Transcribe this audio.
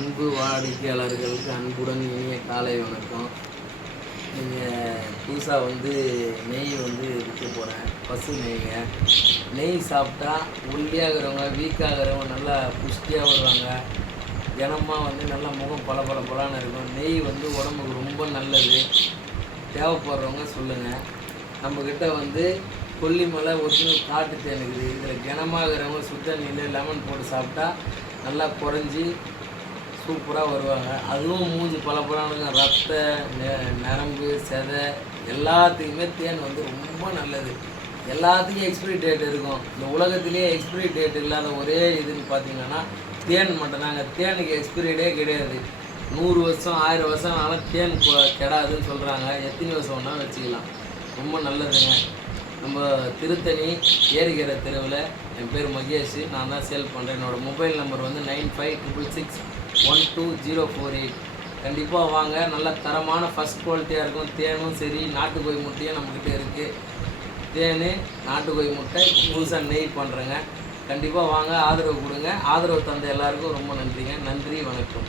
அன்பு வாடிக்கையாளர்களுக்கு அன்புடன் இனிய காலை வணக்கம். நீங்கள் புதுசாக நெய் விற்க போகிறேன். பசு நெய்ங்க. நெய் சாப்பிட்டா ஒல்லியாகிறவங்க, வீக்காகிறவங்க நல்லா புஷ்டியாக வருவாங்க. தினமாக நல்லா முகம் பளபளன்னு இருக்கும். நெய் உடம்புக்கு ரொம்ப நல்லது. தேவைப்படுறவங்க சொல்லுங்கள். நம்மக்கிட்ட கொல்லிமலை ஒரிஜினல் காட்டு தேன் இருக்குது. இதில் கிணமாகிறவங்க சுத்த நீர் லெமன் போட்டு சாப்பிட்டா நல்லா குறைஞ்சி சூப்பராக வருவாங்க. அதுவும் மூஞ்சி பளபளன்னு ரத்த நரம்பு செதை எல்லாத்துக்குமே தேன் ரொம்ப நல்லது. எல்லாத்துக்கும் எக்ஸ்பிரி டேட் இருக்கும். இந்த உலகத்திலேயே எக்ஸ்பிரி டேட் இல்லாத ஒரே இதுன்னு பார்த்தீங்கன்னா தேன் மட்டும்தாங்க. தேனுக்கு எக்ஸ்பிரி டே கிடையாது. 100 வருஷம் 1000 வருஷம் ஆனாலும் தேன் கெடாதுன்னு சொல்கிறாங்க. எத்தனை வருஷம் வேணாலும் வச்சுக்கலாம். ரொம்ப நல்லதுங்க. நம்ம திருத்தணி ஏரிக்கரை தெருவில் என் பேர் மகேஷ். நான் தான் சேல் பண்ணுறேன். என்னோடய மொபைல் நம்பர் 9566612048. கண்டிப்பாக வாங்க. நல்ல தரமான ஃபஸ்ட் குவாலிட்டியாக இருக்கும். தேனும் சரி, நாட்டுக்கோழி முட்டையும் நம்மக்கிட்ட இருக்குது. தேன், நாட்டுக்கோழி முட்டை, புதுசாக நெய் பண்ணுறேங்க. கண்டிப்பாக வாங்க, ஆதரவு கொடுங்க. ஆதரவு தந்த எல்லாருக்கும் ரொம்ப நன்றிங்க. நன்றி, வணக்கம்.